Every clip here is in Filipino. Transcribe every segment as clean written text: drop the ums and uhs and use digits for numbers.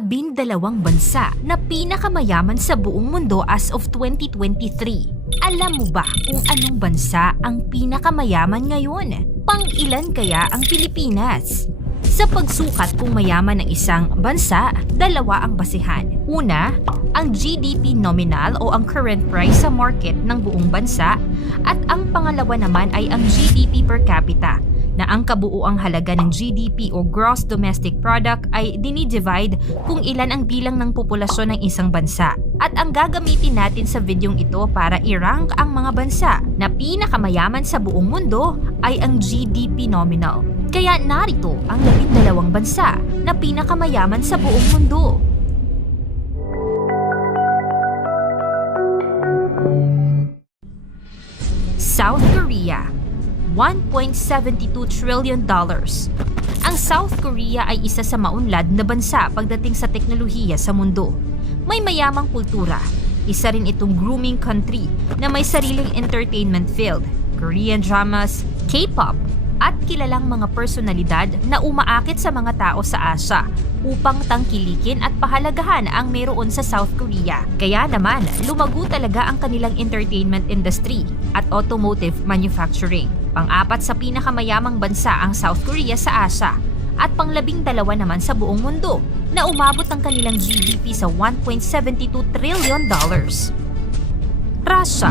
12 bansa na pinakamayaman sa buong mundo as of 2023. Alam mo ba kung anong bansa ang pinakamayaman ngayon? Pang-ilan kaya ang Pilipinas? Sa pagsukat kung mayaman ng isang bansa, dalawa ang basihan. Una, ang GDP nominal o ang current price sa market ng buong bansa at ang pangalawa naman ay ang GDP per capita na ang kabuuang halaga ng GDP o Gross Domestic Product ay dinidivide kung ilan ang bilang ng populasyon ng isang bansa. At ang gagamitin natin sa videong ito para i-rank ang mga bansa na pinakamayaman sa buong mundo ay ang GDP nominal. Kaya narito ang 12 bansa na pinakamayaman sa buong mundo. South Korea, $1.72 trillion. Ang South Korea ay isa sa maunlad na bansa pagdating sa teknolohiya sa mundo. May mayamang kultura. Isa rin itong grooming country na may sariling entertainment field, Korean dramas, K-pop, at kilalang mga personalidad na umaakit sa mga tao sa Asia upang tangkilikin at pahalagahan ang meron sa South Korea. Kaya naman, lumago talaga ang kanilang entertainment industry at automotive manufacturing. Pang-apat sa pinakamayamang bansa ang South Korea sa Asia at pang-12 naman sa buong mundo na umabot ang kanilang GDP sa $1.72 trillion. Russia,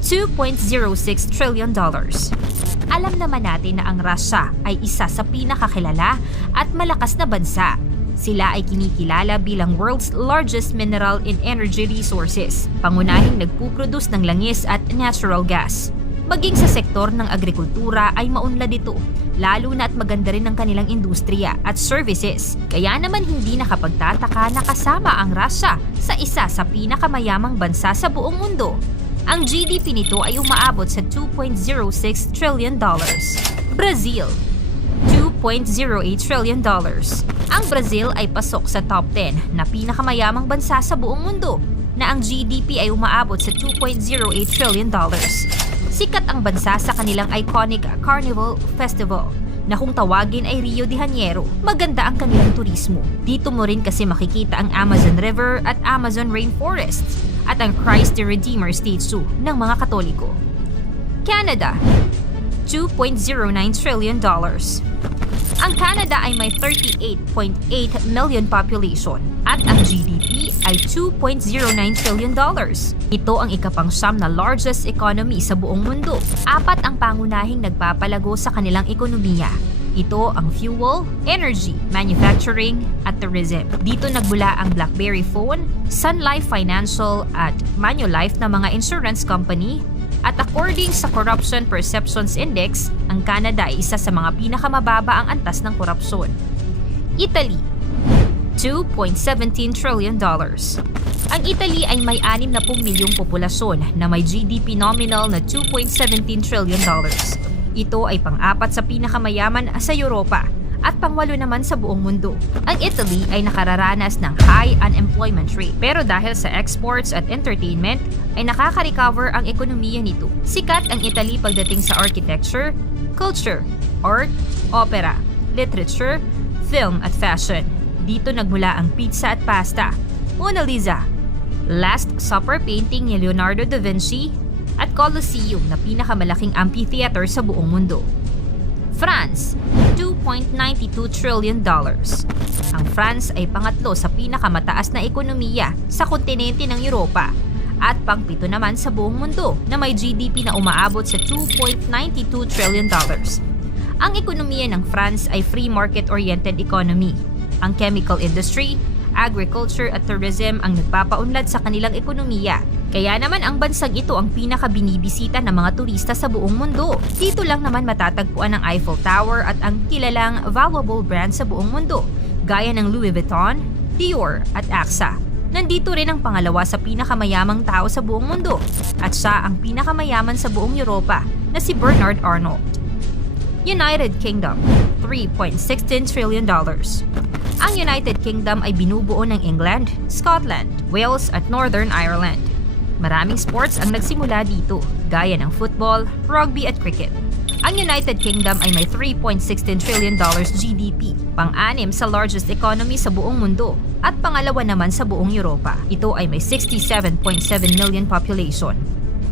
$2.06 trillion. Alam naman natin na ang Russia ay isa sa pinakakilala at malakas na bansa. Sila ay kinikilala bilang world's largest mineral and energy resources, pangunahing nagpuproduce ng langis at natural gas. Maging sa sektor ng agrikultura ay maunlad ito, lalo na at maganda rin ang kanilang industriya at services. Kaya naman hindi nakapagtataka na kasama ang Russia sa isa sa pinakamayamang bansa sa buong mundo. Ang GDP nito ay umaabot sa $2.06 trillion. Brazil, $2.08 trillion. Ang Brazil ay pasok sa top 10 na pinakamayamang bansa sa buong mundo na ang GDP ay umaabot sa $2.08 trillion. Sikat ang bansa sa kanilang iconic Carnival Festival na kung tawagin ay Rio de Janeiro. Maganda ang kanilang turismo. Dito mo rin kasi makikita ang Amazon River at Amazon Rainforest at ang Christ the Redeemer State Zoo ng mga Katoliko. Canada, $2.09 trillion. Ang Canada ay may 38.8 million population at ang GDP ay $2.09 trillion. Ito ang ikapang-siyam na largest economy sa buong mundo. Apat ang pangunahing nagpapalago sa kanilang ekonomiya. Ito ang fuel, energy, manufacturing, at tourism. Dito nagmula ang BlackBerry phone, Sun Life Financial at Manulife na mga insurance company. At according sa Corruption Perceptions Index, ang Canada ay isa sa mga pinakamababa ang antas ng korupsyon. Italy, $2.17 trillion. Ang Italy ay may 60 milyong populasyon na may GDP nominal na $2.17 trillion. Ito ay pang-apat sa pinakamayaman sa Europa at pang-8 naman sa buong mundo. Ang Italy ay nakararanas ng high unemployment rate pero dahil sa exports at entertainment ay nakaka-recover ang ekonomiya nito. Sikat ang Italy pagdating sa architecture, culture, art, opera, literature, film at fashion. Dito nagmula ang pizza at pasta, Mona Lisa, Last Supper painting ni Leonardo da Vinci, at Colosseum na pinakamalaking amphitheater sa buong mundo. France, $2.92 trillion. Ang France ay pangatlo sa pinakamataas na ekonomiya sa kontinente ng Europa at pang-7 naman sa buong mundo na may GDP na umaabot sa $2.92 trillion. Ang ekonomiya ng France ay free market-oriented economy. Ang chemical industry, agriculture at tourism ang nagpapaunlad sa kanilang ekonomiya. Kaya naman ang bansang ito ang pinakabinibisita ng mga turista sa buong mundo. Dito lang naman matatagpuan ang Eiffel Tower at ang kilalang valuable brand sa buong mundo, gaya ng Louis Vuitton, Dior at AXA. Nandito rin ang pangalawa sa pinakamayamang tao sa buong mundo at siya ang pinakamayaman sa buong Europa na si Bernard Arnault. United Kingdom, $3.16 trillion. Ang United Kingdom ay binubuo ng England, Scotland, Wales at Northern Ireland. Maraming sports ang nagsimula dito, gaya ng football, rugby at cricket. Ang United Kingdom ay may $3.16 trillion GDP, pang-anim sa largest economy sa buong mundo, at pangalawa naman sa buong Europa. Ito ay may 67.7 million population.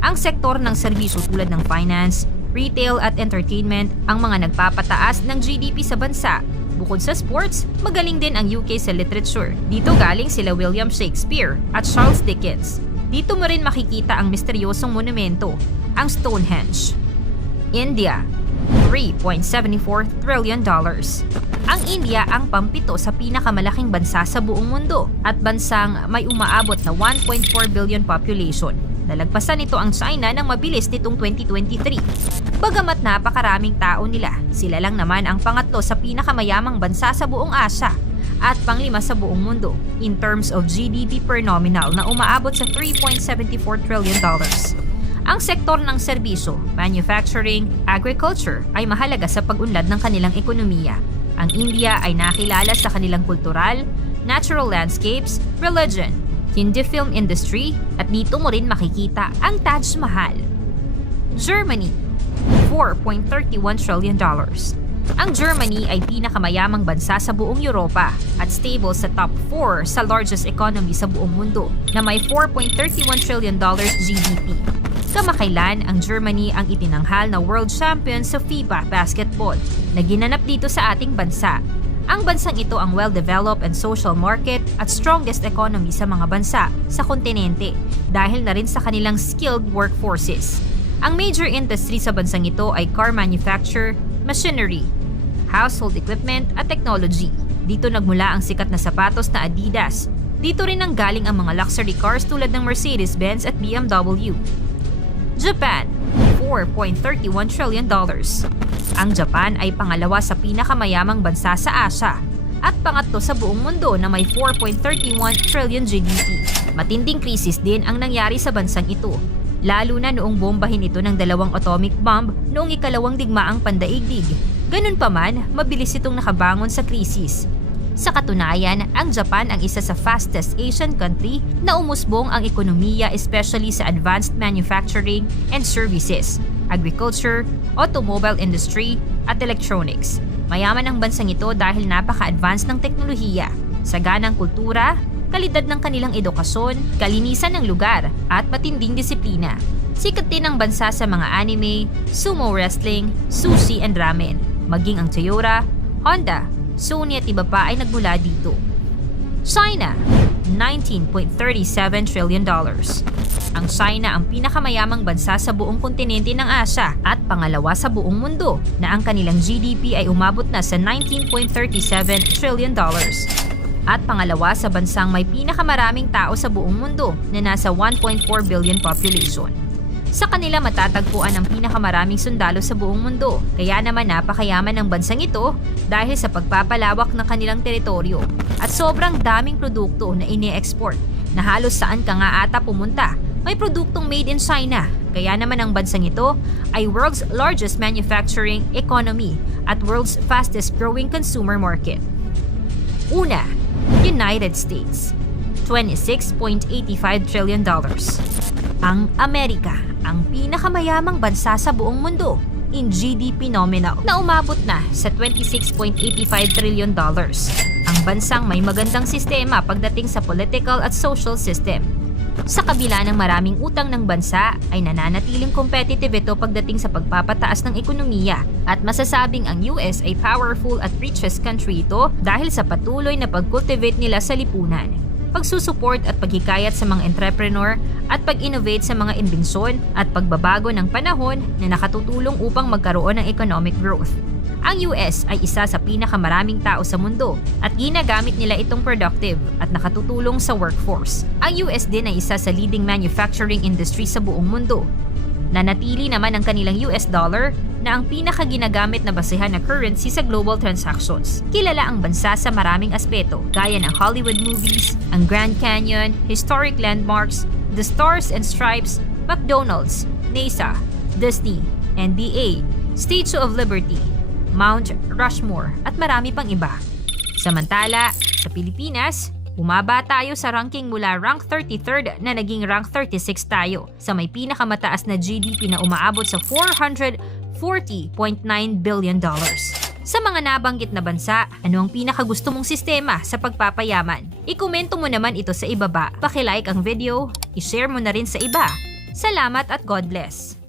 Ang sektor ng serbisyo tulad ng finance, retail at entertainment ang mga nagpapataas ng GDP sa bansa. Bukod sa sports, magaling din ang UK sa literature. Dito galing sila William Shakespeare at Charles Dickens. Dito mo rin makikita ang misteryosong monumento, ang Stonehenge. India, $3.74 trillion. Ang India ang pampito sa pinakamalaking bansa sa buong mundo at bansang may umaabot na 1.4 billion population. Nalagpasan nito ang China ng mabilis nitong 2023. Bagamat napakaraming tao nila, sila lang naman ang pangatlo sa pinakamayamang bansa sa buong Asya at panglima sa buong mundo in terms of GDP per nominal na umaabot sa $3.74 trillion. Ang sektor ng serbisyo, manufacturing, agriculture ay mahalaga sa pag-unlad ng kanilang ekonomiya. Ang India ay nakilala sa kanilang kultural, natural landscapes, religion, Hindi film industry, at dito mo rin makikita ang Taj Mahal. Germany, $4.31 trillion. Ang Germany ay pinakamayamang bansa sa buong Europa at stable sa top 4 sa largest economy sa buong mundo na may $4.31 trillion GDP. Kamakailan, ang Germany ang itinanghal na world champion sa FIBA basketball na ginanap dito sa ating bansa. Ang bansang ito ang well-developed and social market at strongest economy sa mga bansa sa kontinente dahil na rin sa kanilang skilled workforces. Ang major industry sa bansang ito ay car manufacture, machinery, household equipment at technology. Dito nagmula ang sikat na sapatos na Adidas. Dito rin nanggaling ang mga luxury cars tulad ng Mercedes-Benz at BMW. Japan, $4.31 trillion. Ang Japan ay pangalawa sa pinakamayamang bansa sa Asya at pangatlo sa buong mundo na may 4.31 trillion GDP. Matinding krisis din ang nangyari sa bansang ito, lalo na noong bombahin ito ng dalawang atomic bomb noong ikalawang digmaang pandaigdig. Ganun pa man, mabilis itong nakabangon sa krisis. Sa katunayan, ang Japan ang isa sa fastest Asian country na umusbong ang ekonomiya especially sa advanced manufacturing and services, agriculture, automobile industry, at electronics. Mayaman ang bansang ito dahil napaka-advanced ng teknolohiya, saganang kultura, kalidad ng kanilang edukasyon, kalinisan ng lugar, at matinding disiplina. Sikat din ang bansa sa mga anime, sumo wrestling, sushi and ramen. Maging ang Toyota, Honda, Sony at iba pa ay nagmula dito. China, $19.37 trillion. Ang China ang pinakamayamang bansa sa buong kontinente ng Asya at pangalawa sa buong mundo na ang kanilang GDP ay umabot na sa $19.37 trillion. At pangalawa sa bansang may pinakamaraming tao sa buong mundo na nasa 1.4 billion population. Sa kanila matatagpuan ang pinakamaraming sundalo sa buong mundo, kaya naman napakayaman ng bansang ito dahil sa pagpapalawak ng kanilang teritoryo at sobrang daming produkto na ine-export na halos saan ka nga ata pumunta. May produktong made in China, kaya naman ang bansang ito ay world's largest manufacturing economy at world's fastest growing consumer market. Una, United States, $26.85 trillion. Ang Amerika, ang pinakamayamang bansa sa buong mundo in GDP nominal na umabot na sa $26.85 trillion. Ang bansang may magandang sistema pagdating sa political at social system. Sa kabila ng maraming utang ng bansa ay nananatiling competitive ito pagdating sa pagpapataas ng ekonomiya at masasabing ang US ay powerful at richest country ito dahil sa patuloy na pag-cultivate nila sa lipunan, pagsusuport at paghikayat sa mga entrepreneur at pag-innovate sa mga imbensyon at pagbabago ng panahon na nakatutulong upang magkaroon ng economic growth. Ang US ay isa sa pinakamaraming tao sa mundo at ginagamit nila itong productive at nakatutulong sa workforce. Ang US din ay isa sa leading manufacturing industry sa buong mundo. Nanatili naman ang kanilang US dollar na ang pinakaginagamit na basehan na currency sa global transactions. Kilala ang bansa sa maraming aspeto gaya ng Hollywood movies, ang Grand Canyon, historic landmarks, the Stars and Stripes, McDonald's, NASA, Disney, NBA, Statue of Liberty, Mount Rushmore at marami pang iba. Samantala, sa Pilipinas, bumaba tayo sa ranking mula rank 33rd na naging rank 36 tayo sa may pinakamataas na GDP na umaabot sa $440 $40.9 billion. Sa mga nabanggit na bansa, ano ang pinakagusto mong sistema sa pagpapayaman? Ikomento mo naman ito sa ibaba. Paki-like ang video, i-share mo na rin sa iba. Salamat at God bless!